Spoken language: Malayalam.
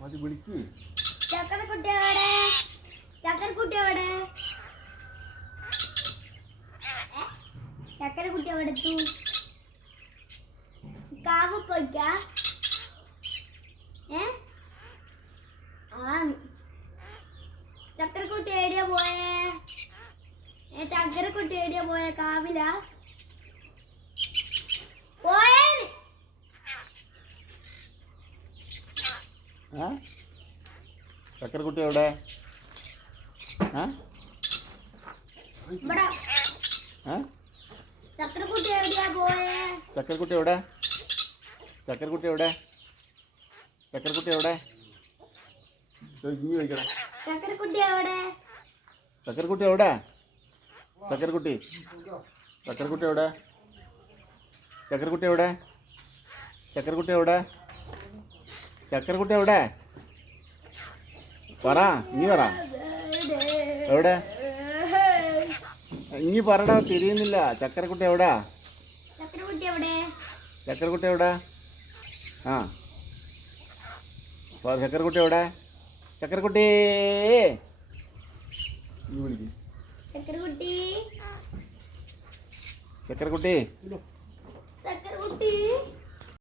മതി വിളിക്ക്. ചക്കരക്കുട്ടി എവിടെ? ചക്കരക്കുട്ടി എവിടെ? ചക്കരക്കുട്ടി എവിടെ എത്തു? കാവ് പോയിക്കാ? ചക്കരക്കുട്ടി എവിടെയാ പോയേ? ചക്കരക്കുട്ടി എവിടെയാ പോയേ? കാവില പോയേ? ചക്കരക്കുട്ടി എവിടെ? ചക്കരക്കുട്ടി എവിടെയാ പോയേ? ചക്കരക്കുട്ടി എവിടെ? ചക്കരക്കുട്ടി എവിടെ? ചക്കരക്കുട്ടി എവിടെ? ചോദിക്കണം. ചക്കരക്കുട്ടി എവിടെ? ചക്കരക്കുട്ടി എവിടെ? ചക്കരക്കുട്ടി ചക്കരക്കുട്ടി എവിടെ? ചക്കരക്കുട്ടി എവിടെ? ചക്കരക്കുട്ടി എവിടെ? ചക്കരക്കുട്ടി എവിടെ? പറ, നീ പറ. എവിടെ? ഇനി പറടാ, തിരിയുന്നില്ല. ചക്കരക്കുട്ടി എവിടാ? ചക്കരക്കുട്ടി എവിടെ? ചക്കരക്കുട്ടി എവിടെ? ചക്കരക്കുട്ടി എവിടെ? ചക്കരക്കുട്ടി വിളിക്കും. ചക്കരക്കുട്ടി ചക്കരക്കുട്ടി ചക്കരക്കുട്ടി